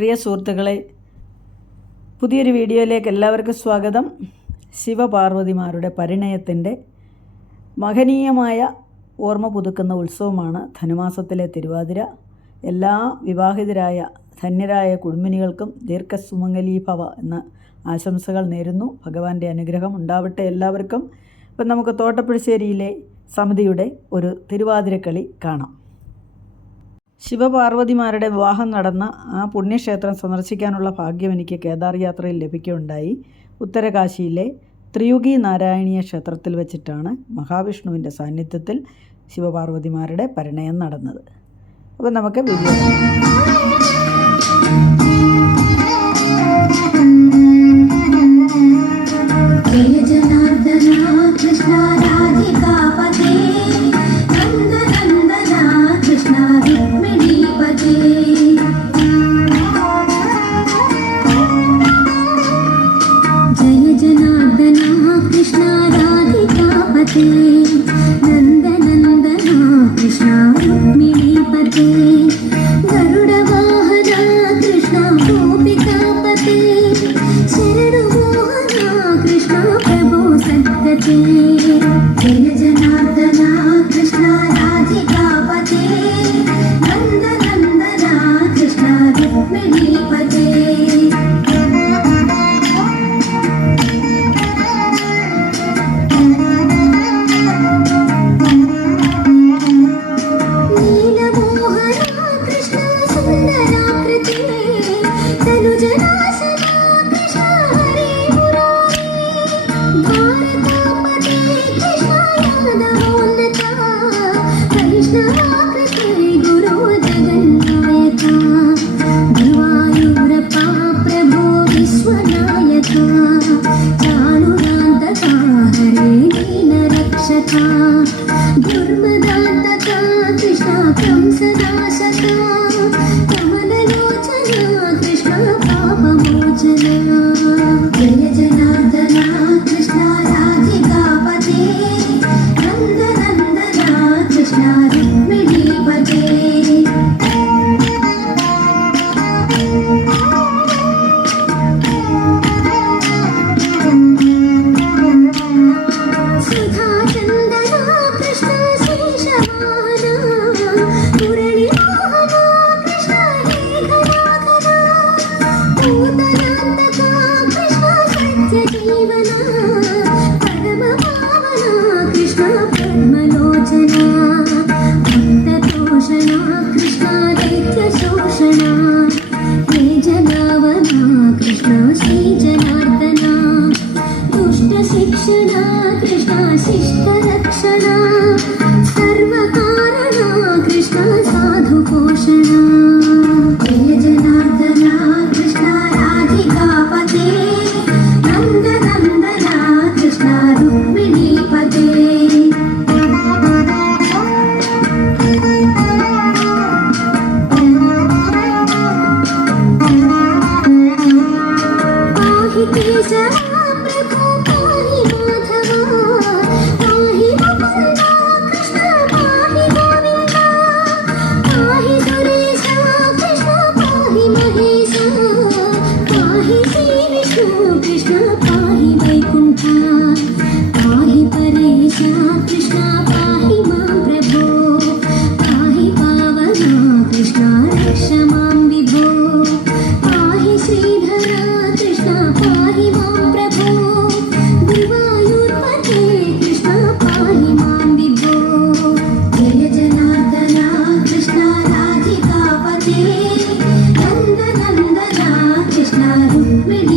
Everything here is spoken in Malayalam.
പ്രിയ സുഹൃത്തുക്കളെ പുതിയൊരു വീഡിയോയിലേക്ക് എല്ലാവർക്കും സ്വാഗതം. ശിവപാർവതിമാരുടെ പരിണയത്തിന്റെ മഹനീയമായ ഓർമ്മ പുതുക്കുന്ന ഉത്സവമാണ് ധനുമാസത്തിലെ തിരുവാതിര. എല്ലാ വിവാഹിതരായ ധന്യരായ കുടുംബിനികൾക്കും ദീർഘസുമംഗലീഭവ എന്ന ആശംസകൾ നേരുന്നു. ഭഗവാന്റെ അനുഗ്രഹം ഉണ്ടാവട്ടെ എല്ലാവർക്കും. ഇപ്പം നമുക്ക് തോട്ടപ്പുഴശ്ശേരിയിലെ സമിതിയുടെ ഒരു തിരുവാതിരക്കളി കാണാം. ശിവപാർവതിമാരുടെ വിവാഹം നടന്ന ആ പുണ്യക്ഷേത്രം സന്ദർശിക്കാനുള്ള ഭാഗ്യം എനിക്ക് കേദാർ യാത്രയിൽ ലഭിക്കുകയുണ്ടായി. ഉത്തരകാശിയിലെ ത്രിയുഗി നാരായണീയ ക്ഷേത്രത്തിൽ വെച്ചിട്ടാണ് മഹാവിഷ്ണുവിന്റെ സാന്നിധ്യത്തിൽ ശിവപാർവതിമാരുടെ പരിണയം നടന്നത്. അപ്പോൾ നമുക്ക് വീഡിയോ மிடிப்பது తాను హరే దీన రక్షత దుర్మ me